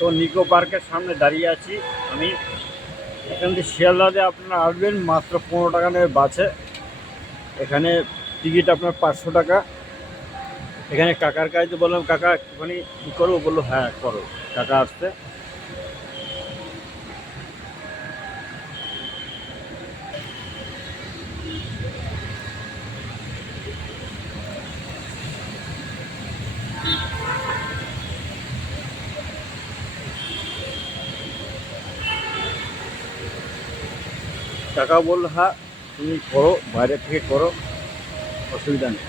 তো নিকো পার্কের সামনে দাঁড়িয়ে আছি আমি। এখান থেকে শিয়ালদাতে আপনারা আসবেন, মাত্র 15 টাকা নেবে বাসে। এখানে টিকিট আপনার 500 টাকা। এখানে কাকার কাছে বললাম, কাকা একটুখানি কী করবো? বললো হ্যাঁ করো। কাকা আসতে কাকা বললো হ্যাঁ তুমি করো, বাইরে থেকে করো, অসুবিধা নেই।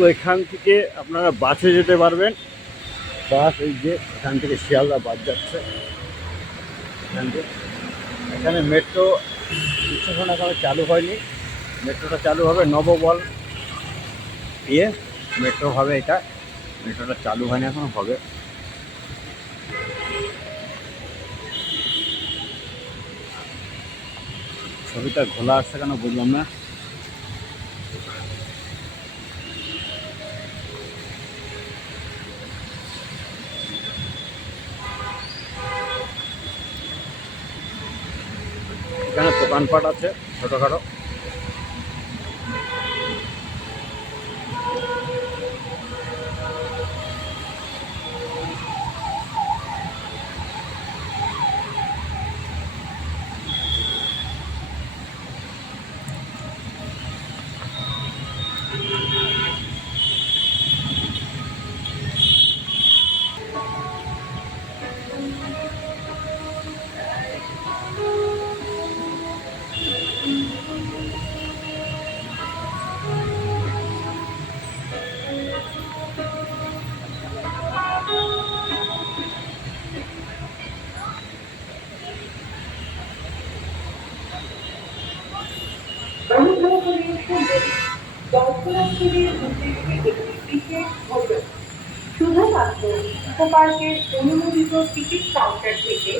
তো এখান থেকে আপনারা বাসে যেতে পারবেন। বাস এই যে এখান থেকে শিয়ালদা বাস যাচ্ছে এখান থেকে। এখানে মেট্রো স্টেশন এখনো চালু হয়নি, মেট্রোটা চালু হবে নববল মেট্রো হবে এটা। মেট্রোটা চালু হয়নি এখনো, হবে। ছবিটা ঘোলা আসছে কেন বুঝলাম না। এখানে দোকানপাট আছে ছোটোখাটো। শুধুমাত্র ইকো পার্কের অনুমোদিত টিকিট কাউন্টার থেকে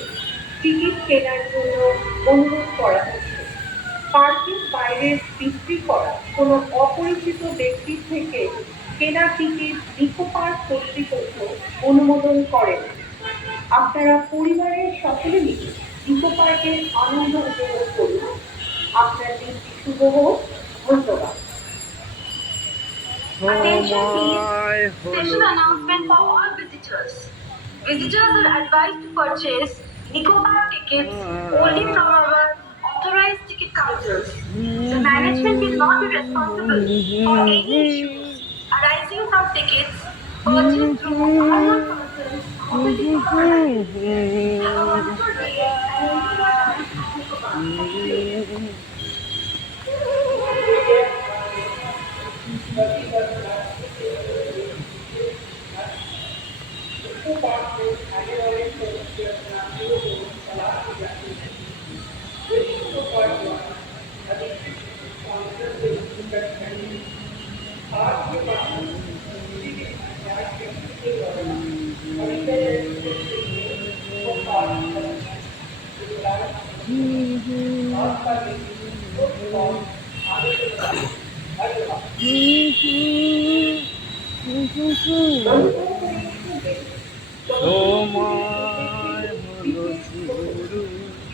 টিকিট কেনার জন্য অনুরোধ করা হচ্ছে। পার্কের বাইরে বিক্রি করা কোনো অপরিচিত ব্যক্তির থেকে কেনা টিকিট ইকো পার্ক কর্তৃপক্ষ অনুমোদন করেন। আপনারা পরিবারের সকলে মিলে ইকো পার্কের আনন্দ উপভোগ করুন। আপনার দিনটি শুভ হোক। ধন্যবাদ। Attention please. Special announcement for all visitors. Visitors are advised to purchase Nico Park tickets only from our authorized ticket counters. The management will not be responsible for any issues arising from tickets purchased through unknown persons or the Nico Park. Have a wonderful day and enjoy your time at Nico Park.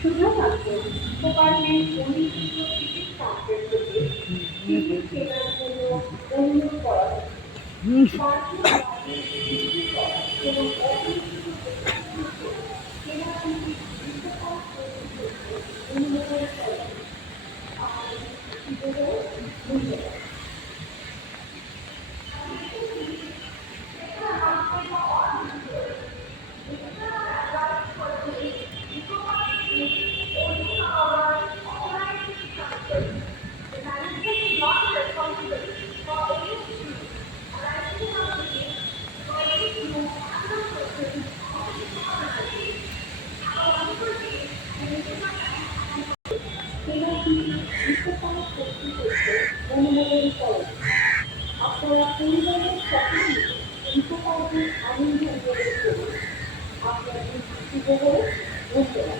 শুধুমাত্র eco পার্কের অনুমোদিত ticket counter থেকে ticket কেনার জন্য অনুরোধ করা হচ্ছে। পার্কের বাইরে বিক্রি করা কোনো অপরিচিত ব্যক্তির থেকে কেনা টিকিট ইকো পার্ক কর্তৃপক্ষ অনুমোদন করেন। আপনার শুভ হোক। ধন্যবাদ। আপনারা পরিবারের সকলে ইকো পার্কের আনন্দ উপভোগ করুন। আপনাদের দৃষ্টি ধন্যবাদ।